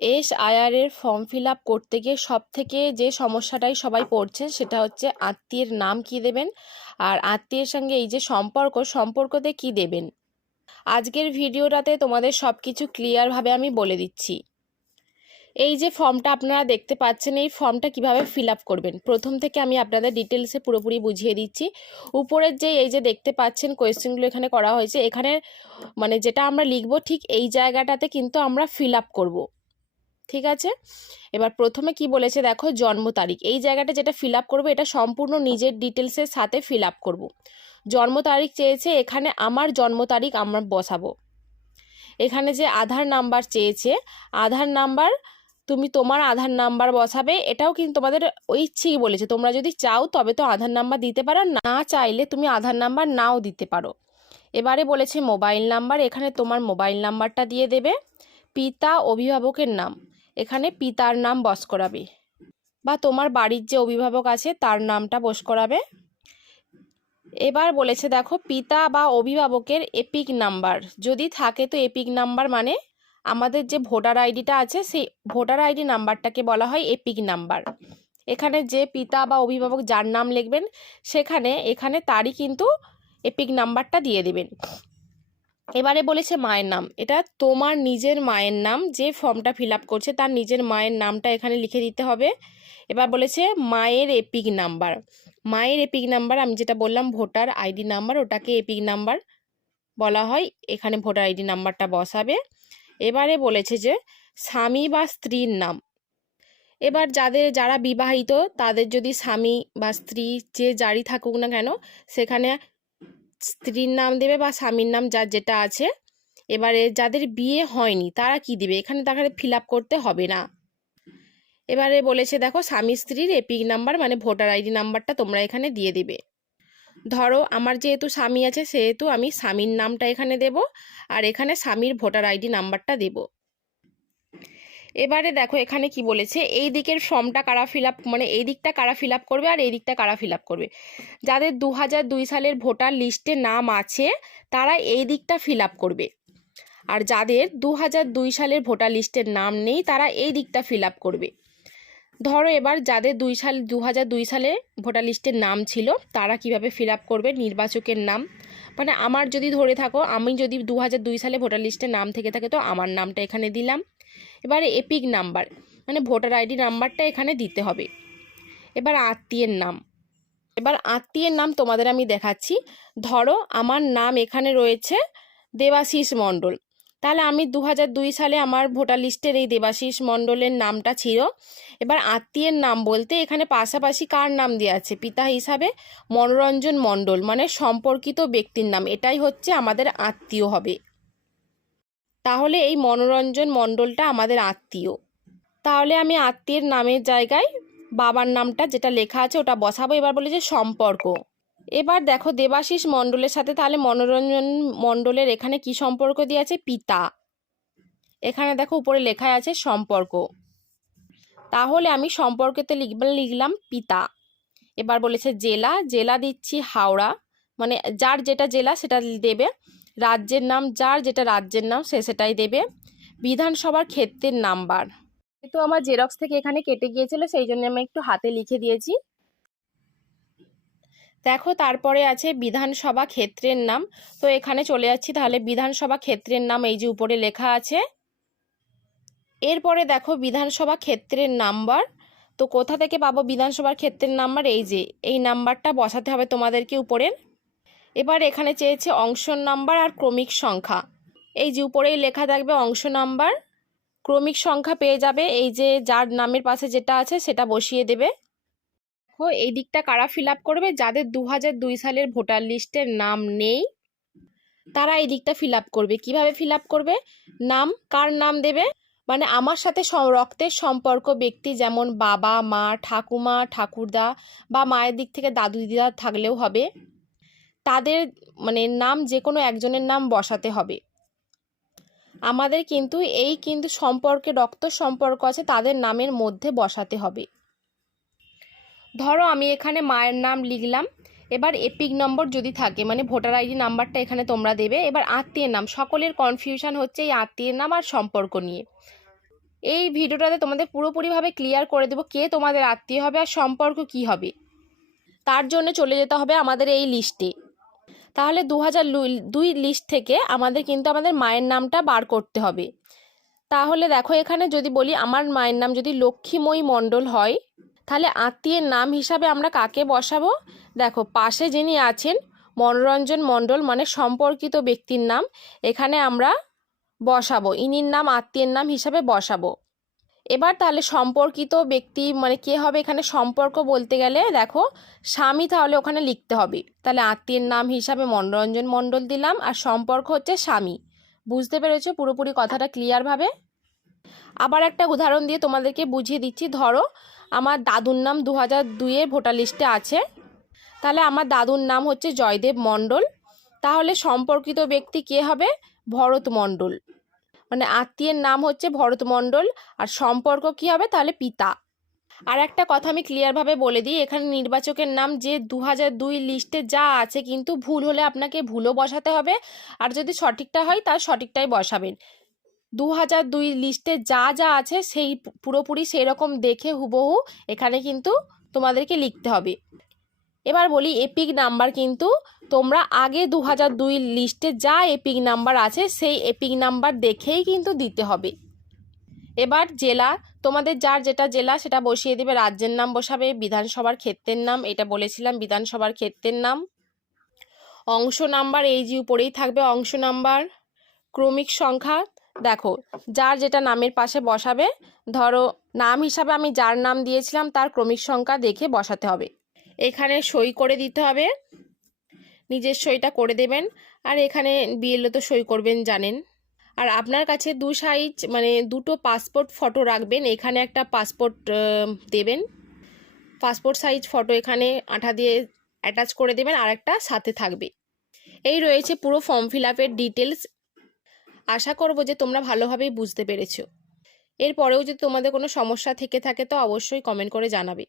S আইআরের form fill up করতে গিয়ে সব থেকে যে সমস্যাটাই সবাই পড়ছে সেটা হচ্ছে আত্মীয়ের নাম কি দেবেন? আর আত্মীয়ের সঙ্গে এই যে সম্পর্ক, সম্পর্কতে কি দেবেন? আজকের ভিডিওটাতে তোমাদের সব কিছু ক্লিয়ারভাবে আমি বলে দিচ্ছি। এই যে ফর্মটা আপনারা দেখতে পাচ্ছেন, এই ফর্মটা কীভাবে ফিল করবেন? প্রথম থেকে আমি আপনাদের ডিটেলসে পুরোপুরি বুঝিয়ে দিচ্ছি। উপরের যে এই যে দেখতে পাচ্ছেন কোয়েশ্চেনগুলো এখানে করা হয়েছে, এখানে মানে যেটা আমরা লিখব ঠিক এই জায়গাটাতে কিন্তু আমরা ফিল আপ করব। ঠিক আছে? এবার প্রথমে কি বলেছে দেখো, জন্ম তারিখ। এই জায়গাটা যেটা ফিল আপ করব, এটা সম্পূর্ণ নিজের ডিটেলসের সাথে ফিল আপ করব। জন্ম তারিখ চেয়েছে, এখানে আমার জন্ম তারিখ আমরা বসাবো। এখানে যে আধার নাম্বার চেয়েছে, আধার নাম্বার তুমি তোমার আধার নাম্বার বসাবে, এটাও কিন্তু তোমাদের ইচ্ছেই বলেছে। তোমরা যদি চাও, তবে তো আধার নাম্বার দিতে পারো না চাইলে তুমি আধার নাম্বার নাও দিতে পারো। এবারে বলেছে মোবাইল নাম্বার এখানে তোমার মোবাইল নাম্বারটা দিয়ে দেবে। পিতা অভিভাবকের নাম। এখানে পিতার নাম বস করাবে বা তোমার বাড়ির যে অভিভাবক আছে, তার নামটা বস করাবে এবার বলেছে, দেখো, পিতা বা অভিভাবকের এপিক নাম্বার। যদি থাকে তো এপিক নাম্বার মানে আমাদের যে ভোটার আইডিটা আছে, সেই ভোটার আইডি নাম্বারটাকে বলা হয় এপিক নাম্বার। এখানে যে পিতা বা অভিভাবক যার নাম লিখবেন, সেখানে, এখানে তারই কিন্তু এপিক নাম্বারটা দিয়ে দেবেন। এবারে বলেছে মায়ের নাম। এটা তোমার নিজের মায়ের নাম, যে ফর্মটা ফিল করছে তার নিজের মায়ের নামটা এখানে লিখে দিতে হবে। এবার বলেছে মায়ের এপিক নাম্বার। মায়ের এপিক নাম্বার, আমি যেটা বললাম, ভোটার আইডি নাম্বার, ওটাকে এপিক নাম্বার বলা হয়। এখানে ভোটার আইডি নাম্বারটা বসাবে। এবারে বলেছে যে স্বামী বা স্ত্রীর নাম। এবার যাদের, যারা বিবাহিত, তাদের যদি স্বামী বা স্ত্রী যে যারই থাকুক না কেন, সেখানে স্ত্রীর নাম দেবে বা স্বামীর নাম যার যেটা আছে। এবারে যাদের বিয়ে হয়নি, তারা কি দিবে? এখানে তাকে ফিল করতে হবে না। এবারে বলেছে, দেখো, স্বামী স্ত্রীর এপিক নাম্বার মানে ভোটার আইডি নাম্বারটা তোমরা এখানে দিয়ে দিবে। ধরো, আমার যেহেতু স্বামী আছে, সেহেতু আমি স্বামীর নামটা এখানে দেব, আর এখানে স্বামীর ভোটার আইডি নাম্বারটা দেব। এবারে দেখো এখানে কি বলেছে, এই দিকের ফর্মটা কারা ফিল মানে এই দিকটা কারা ফিল করবে আর এই দিকটা কারা ফিল করবে। যাদের দু দুই সালের ভোটার লিস্টে নাম আছে, তারা এই দিকটা ফিল করবে। আর যাদের দু দুই সালের ভোটার লিস্টের নাম নেই, তারা এই দিকটা ফিল করবে। ধরো এবার যাদের দুই সাল দু দুই সালে ভোটার লিস্টের নাম ছিল, তারা কীভাবে ফিল করবে, নির্বাচকের নাম? মানে আমার যদি ধরে থাকো, আমি যদি দু দুই সালে ভোটার লিস্টের নাম থেকে থাকে, তো আমার নামটা এখানে দিলাম। এবারে এপিক নাম্বার মানে ভোটার আইডি নাম্বারটা এখানে দিতে হবে। এবার আত্মীয়ের নাম। এবার আত্মীয়ের নাম তোমাদের আমি দেখাচ্ছি। ধরো আমার নাম এখানে রয়েছে দেবাশিস মণ্ডল। তাহলে আমি দু সালে আমার ভোটার লিস্টের এই দেবাশিস মণ্ডলের নামটা ছিল। এবার আত্মীয়ের নাম বলতে এখানে পাশাপাশি কার নাম দেওয়া আছে? পিতা হিসাবে মনোরঞ্জন মণ্ডল মানে সম্পর্কিত ব্যক্তির নাম। এটাই হচ্ছে আমাদের আত্মীয় হবে। তাহলে এই মনোরঞ্জন মণ্ডলটা আমাদের আত্মীয়। তাহলে আমি আত্মীয়ের নামের জায়গায় বাবার নামটা যেটা লেখা আছে ওটা বসাবো। এবার বলে যে সম্পর্ক। এবার দেখো দেবাশিস মণ্ডলের সাথে তাহলে মনোরঞ্জন মণ্ডলের এখানে কি সম্পর্ক দিয়ে আছে? পিতা। এখানে দেখো উপরে লেখা আছে সম্পর্ক। তাহলে আমি সম্পর্কেতে লিখব, লিখলাম পিতা। এবার বলেছে জেলা জেলা দিচ্ছি হাওড়া। মানে যার যেটা জেলা সেটা দেবে। রাজ্যের নাম যার, যেটা রাজ্যের নাম সে সেটাই দেবে। বিধানসভার ক্ষেত্রের নাম্বার। তো আমার জেরক্স থেকে এখানে কেটে গিয়েছিল, সেই জন্য আমি একটু হাতে লিখে দিয়েছি। দেখো, তারপরে আছে বিধানসভা ক্ষেত্রের নাম। তো এখানে চলে যাচ্ছি তাহলে। বিধানসভা ক্ষেত্রের নাম এই যে উপরে লেখা আছে। এরপরে দেখো বিধানসভা ক্ষেত্রের নাম্বার। তো কোথা থেকে পাবো বিধানসভার ক্ষেত্রের নাম্বার? এই যে, এই নাম্বারটা বসাতে হবে তোমাদেরকে উপরের। এবার এখানে চেয়েছে অংশ নাম্বার আর ক্রমিক সংখ্যা। এই যে উপরেই লেখা থাকবে অংশ নাম্বার। ক্রমিক সংখ্যা পেয়ে যাবে, এই যে যার নামের পাশে যেটা আছে সেটা বসিয়ে দেবে। দেখো, এই দিকটা কারা ফিল করবে? যাদের দু সালের ভোটার লিস্টের নাম নেই, তারা এই দিকটা ফিল করবে। কীভাবে ফিল করবে? নাম, কার নাম দেবে? মানে আমার সাথে রক্তের সম্পর্ক, ব্যক্তি যেমন বাবা, মা, ঠাকুমা, ঠাকুরদা বা মায়ের দিক থেকে দাদু দিদা থাকলেও হবে। তাদের মানে নাম যে কোনো একজনের নাম বসাতে হবে। আমাদের কিন্তু এই কিন্তু সম্পর্কে রক্ত সম্পর্ক আছে, তাদের নামের মধ্যে বসাতে হবে। ধরো আমি এখানে মায়ের নাম লিখলাম, এবার এপিক নম্বর যদি থাকে মানে ভোটার আইডি নাম্বারটা এখানে তোমরা দেবে, এবার আত্মীয়ের নাম, সকলের কনফিউশন হচ্ছে এই আত্মীয়ের নাম আর সম্পর্ক নিয়ে। এই ভিডিওটাতে তোমাদের পুরোপুরিভাবে ক্লিয়ার করে দেবো কে তোমাদের আত্মীয় হবে আর সম্পর্ক কি হবে। তার জন্য চলে যেতে হবে আমাদের এই লিস্টে তাহলে দু হাজার দুই লিস্ট থেকে আমাদের কিন্তু আমাদের মায়ের নামটা বার করতে হবে। তাহলে দেখো এখানে যদি বলি আমার মায়ের নাম যদি লক্ষ্মীময়ী মণ্ডল হয়, তাহলে আত্মীয়ের নাম হিসাবে আমরা কাকে বসাবো? দেখো পাশে যিনি আছেন, মনোরঞ্জন মণ্ডল মানে সম্পর্কিত ব্যক্তির নাম, এখানে আমরা বসাবো। ইনির নাম আত্মীয়ের নাম হিসাবে বসাবো। এবার তাহলে সম্পর্কিত ব্যক্তি মানে কে হবে এখানে সম্পর্ক বলতে গেলে, দেখো, স্বামী তাহলে ওখানে লিখতে হবে। তাহলে আত্মীয়ের নাম হিসাবে মনোরঞ্জন মণ্ডল দিলাম, আর সম্পর্ক হচ্ছে স্বামী। বুঝতে পেরেছ পুরোপুরি কথাটা ক্লিয়ারভাবে আবার একটা উদাহরণ দিয়ে তোমাদেরকে বুঝিয়ে দিচ্ছি। ধরো, আমার দাদুর নাম দু হাজার দুইয়ের ভোটার লিস্টে আছে। তাহলে আমার দাদুর নাম হচ্ছে জয়দেব মণ্ডল। তাহলে সম্পর্কিত ব্যক্তি কে হবে? ভরত মণ্ডল। মানে আত্মীয়ের নাম হচ্ছে ভরত মণ্ডল আর সম্পর্ক কি হবে তাহলে পিতা। আর একটা কথা আমি ক্লিয়ারভাবে বলে দিই, এখানে নির্বাচকের নাম যে দু দুই লিস্টে যা আছে কিন্তু ভুল হলে আপনাকে ভুলও বসাতে হবে আর যদি সঠিকটা হয় তার সঠিকটাই বসাবেন। দু হাজার দুই লিস্টে যা যা আছে সেই পুরোপুরি সেই রকম দেখে হুবহু এখানে কিন্তু তোমাদেরকে লিখতে হবে। এবার বলি এপিক নাম্বার কিন্তু তোমরা আগে দু হাজার দুই লিস্টে যা এপিক নাম্বার আছে সেই এপিক নাম্বার দেখেই কিন্তু দিতে হবে। এবার জেলা, তোমাদের যার যেটা জেলা সেটা বসিয়ে দেবে, রাজ্যের নাম বসাবে, বিধানসভার ক্ষেত্রের নাম, এটা বলেছিলাম, বিধানসভার ক্ষেত্রের নাম। অংশ নাম্বার এই যে উপরেই থাকবে অংশ নাম্বার ক্রমিক সংখ্যা, দেখো, যার যেটা নামের পাশে বসাবে, ধরো, নাম হিসাবে আমি যার নাম দিয়েছিলাম তার ক্রমিক সংখ্যা দেখে বসাতে হবে। এখানে সই করে দিতে হবে। নিজের সইটা করে দেবেন। আর এখানে বিএলও তো সই করবেন, জানেন। আর আপনার কাছে দু সাইজ মানে দুটো পাসপোর্ট ফটো রাখবেন। এখানে একটা পাসপোর্ট দেবেন। পাসপোর্ট সাইজ ফটো এখানে আঠা দিয়ে অ্যাটাচ করে দেবেন। আর একটা সাথে থাকবে। এই রয়েছে পুরো ফর্ম ফিল আপের ডিটেলস আশা করব যে তোমরা ভালোভাবেই বুঝতে পেরেছ। এরপরেও যদি তোমাদের কোনো সমস্যা থেকে থাকে, তো অবশ্যই কমেন্ট করে জানাবে।